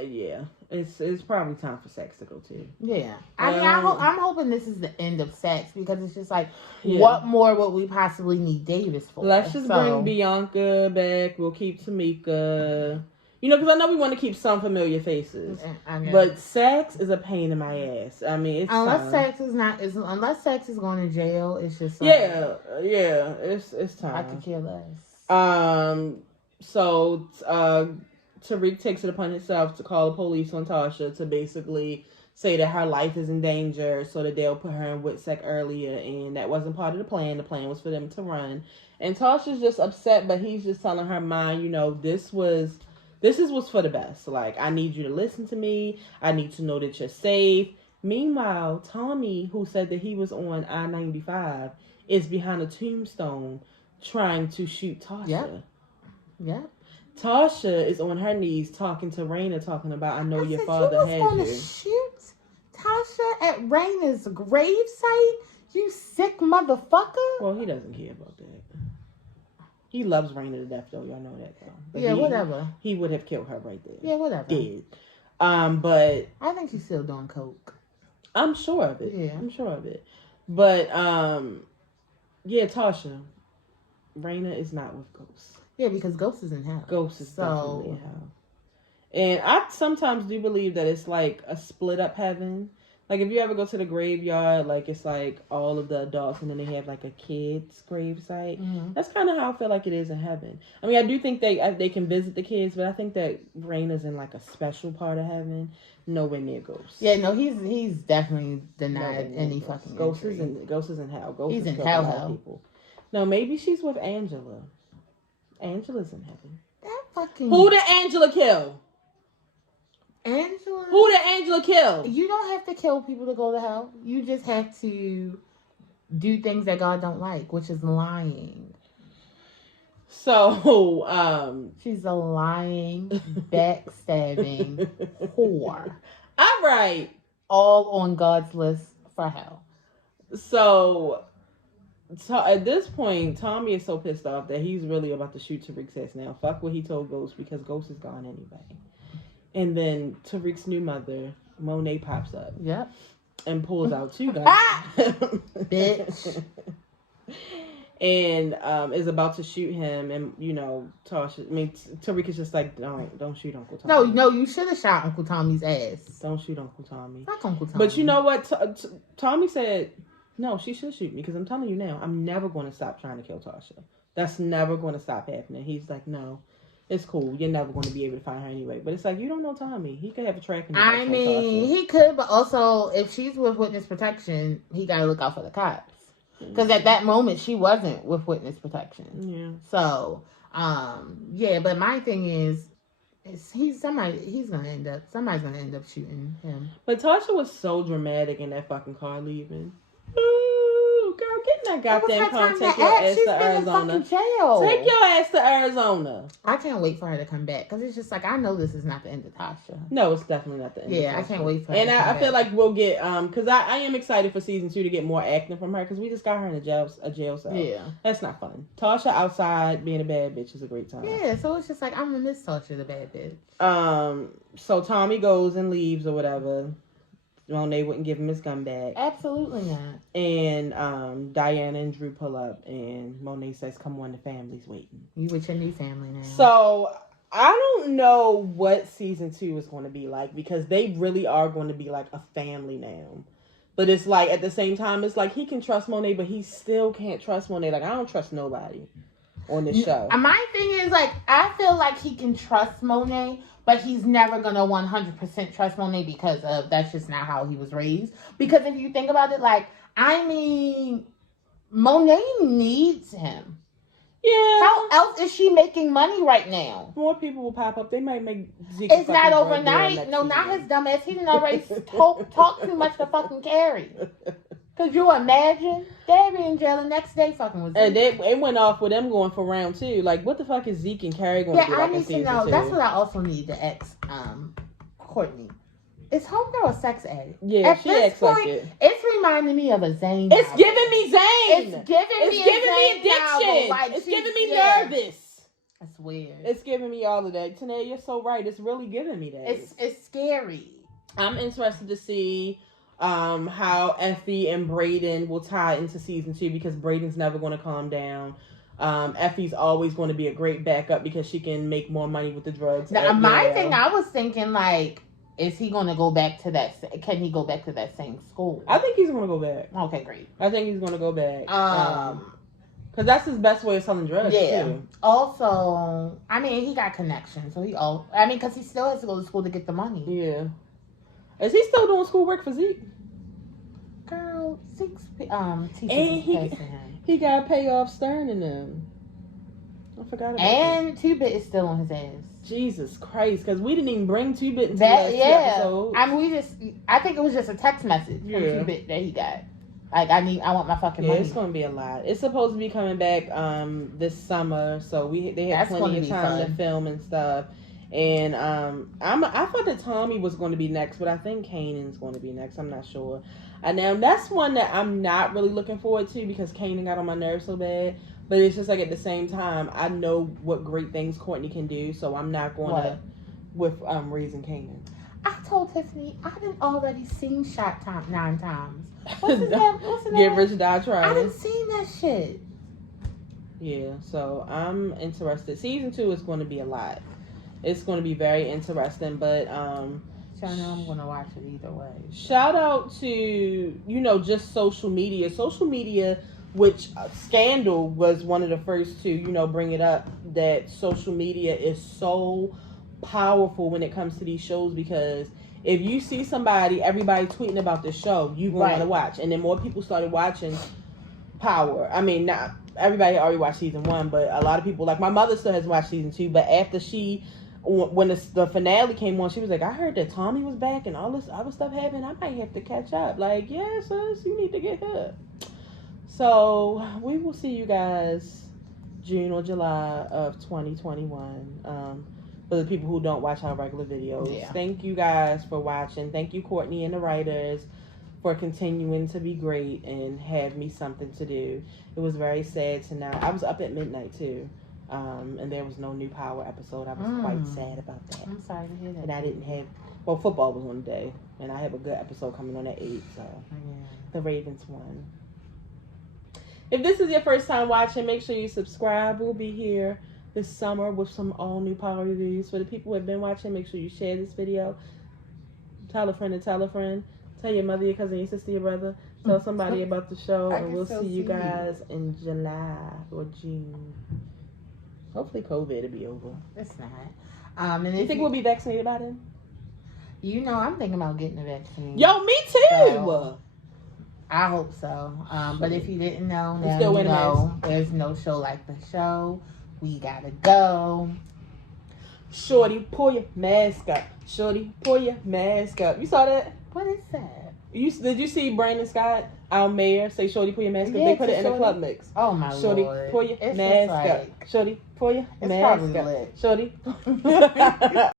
it's probably time for Sax to go too. Yeah, I mean, I'm hoping this is the end of Sax because it's just like, what more would we possibly need Davis for? Let's just bring Bianca back. We'll keep Tamika. Because I know we want to keep some familiar faces, but Sax is a pain in my ass. I mean, it's unless Sax is going to jail, it's just like, it's time. I could care less. So Tariq takes it upon himself to call the police on Tasha to basically say that her life is in danger so that they'll put her in WITSEC earlier, and that wasn't part of the plan. The plan was for them to run. And Tasha's just upset, but he's just telling her mind, this was for the best. Like, I need you to listen to me. I need to know that you're safe. Meanwhile, Tommy, who said that he was on I-95, is behind a tombstone trying to shoot Tasha. Yep. Tasha is on her knees talking to Raina, talking about, I know your father had you. You was going to shoot Tasha at Raina's gravesite? You sick motherfucker. Well, he doesn't care about that. He loves Raina to death, though. Y'all know that, though. But whatever. He would have killed her right there. Yeah, whatever. Dead. But I think she's still doing coke. I'm sure of it. Yeah. I'm sure of it. But, yeah, Tasha. Raina is not with Ghost. Yeah, because Ghost is in hell. Ghost is definitely in hell. And I sometimes do believe that it's like a split up heaven. Like if you ever go to the graveyard, like it's like all of the adults and then they have like a kid's gravesite. Mm-hmm. That's kind of how I feel like it is in heaven. I mean, I do think they can visit the kids, but I think that Raina's in like a special part of heaven, nowhere near Ghost. Yeah, no, he's definitely denied any fucking Ghost is in hell. He's in hell. People. No, maybe she's with Angela. Angela's in heaven. That fucking... Who did Angela kill? Angela? Who did Angela kill? You don't have to kill people to go to hell. You just have to do things that God don't like, which is lying. So, she's a lying, backstabbing whore. All right. All on God's list for hell. So at this point, Tommy is so pissed off that he's really about to shoot Tariq's ass now. Fuck what he told Ghost, because Ghost is gone anyway. And then Tariq's new mother, Monet, pops up. Yep. And pulls out two guns. Bitch. And is about to shoot him. And, you know, Tariq is just like, don't shoot Uncle Tommy. No, you should have shot Uncle Tommy's ass. Don't shoot Uncle Tommy. Fuck Uncle Tommy. But you know what? Tommy said, no, she should shoot me, because I'm telling you now, I'm never going to stop trying to kill Tasha. That's never going to stop happening. He's like, no. It's cool. You're never going to be able to find her anyway. But it's like, you don't know Tommy. He could have a tracking device. I mean, he could, but also, if she's with witness protection, he got to look out for the cops. Because at that moment, she wasn't with witness protection. Yeah. So, yeah, but my thing is somebody's going to end up shooting him. But Tasha was so dramatic in that fucking car leaving. Ooh, girl, get in that goddamn car and take your ass to Arizona. Take your ass to Arizona. I can't wait for her to come back, because it's just like, I know this is not the end of Tasha. No, it's definitely not the end of Tasha. Yeah, I can't wait for her to come back. And I feel like we'll get, because I am excited for season 2 to get more acting from her, because we just got her in a jail cell. Yeah. That's not fun. Tasha outside being a bad bitch is a great time. Yeah, so it's just like, I'm going to miss Tasha the bad bitch. So Tommy goes and leaves or whatever. Monet wouldn't give him his gun back. Absolutely not. And Diana and Drew pull up, and Monet says, come on, the family's waiting. You with your new family now. So, I don't know what season 2 is going to be like, because they really are going to be like a family now. But it's like, at the same time, it's like he can trust Monet, but he still can't trust Monet. Like, I don't trust nobody on this show. My thing is, like, I feel like he can trust Monet, but he's never going to 100% trust Monet, because that's just not how he was raised. Because if you think about it, like, I mean, Monet needs him. Yeah. How else is she making money right now? More people will pop up. They might make Zeke. It's not overnight. No, not his dumb ass. He didn't already talk too much to fucking Carrie. Could you imagine? They'd be in jail the next day fucking with Zeke. And it went off with them going for round 2. Like, what the fuck is Zeke and Carrie going to do? Yeah, I need to know. 2? That's what I also need to ask Courtney. Is Homegirl a sex addict? Yeah, she acts like it. It's reminding me of a Zayn. It's giving me Zayn. It's giving me addiction. Like, it's giving me nervous. That's weird. It's giving me all of that. Tanae, you're so right. It's really giving me that. It's scary. I'm interested to see how Effie and Brayden will tie into season 2, because Brayden's never going to calm down. Effie's always going to be a great backup because she can make more money with the drugs. Now, my thing, I was thinking, like, is he going to go back to that? Can he go back to that same school? I think he's going to go back. Okay, great. I think he's going to go back. Because that's his best way of selling drugs, too. Also, I mean, he got connections. So because he still has to go to school to get the money. Yeah. Is he still doing schoolwork for Zeke? Girl, Zeke's teachers and he got to pay off Stern and them. I forgot about and that. 2-Bit is still on his ass. Jesus Christ, because we didn't even bring 2-Bit into that episode. I mean, I think it was just a text message from 2-Bit that he got. Like, I want my fucking money. It's gonna be a lot. It's supposed to be coming back this summer, so they have plenty of time to film and stuff. And I thought that Tommy was going to be next, but I think Kanan's going to be next. I'm not sure. And now that's one that I'm not really looking forward to because Kanan got on my nerves so bad. But it's just like at the same time, I know what great things Courtney can do, so I'm not going to with raising Kanan. I told Tiffany I didn't already seen Shootout 9 times. What's his name? Get Rich Die Trying. I didn't seen that shit. Yeah, so I'm interested. Season 2 is going to be a lot. It's going to be very interesting, but so I know I'm going to watch it either way. Shout out to just social media. Social media, which Scandal was one of the first to bring it up. That social media is so powerful when it comes to these shows because if you see everybody tweeting about the show, you want to watch, and then more people started watching Power. I mean, not everybody already watched season 1, but a lot of people, like my mother, still has watched season 2. But after when the finale came on, she was like, I heard that Tommy was back and all this other stuff happened. I might have to catch up. Like, yeah, sis, you need to get hooked. So we will see you guys June or July of 2021. For the people who don't watch our regular videos. Thank you guys for watching. Thank you, Courtney and the writers, for continuing to be great and have me something to do. It was very sad tonight. I was up at midnight too. And there was no new Power episode. I was quite sad about that. I'm sorry to hear that. And I didn't have, football was one day. And I have a good episode coming on at 8. So the Ravens won. If this is your first time watching, make sure you subscribe. We'll be here this summer with some all new Power reviews. For the people who have been watching, make sure you share this video. Tell a friend and tell a friend. Tell your mother, your cousin, your sister, your brother. Tell somebody about the show. And we'll see you guys in July or June. Hopefully COVID will be over. It's not. And you think we'll be vaccinated by then? I'm thinking about getting a vaccine. Yo, me too! So, I hope so. But if you didn't know, now you know there's no show like the show. We gotta go. Shorty, pull your mask up. Shorty, pull your mask up. You saw that? What is that? Did you see Brandon Scott, our mayor, say Shorty, pull your mask up? They put it in a club mix. Oh my Shorty, Lord. Shorty, pull your mask up. Shorty, pull your mask up. Lit. Shorty.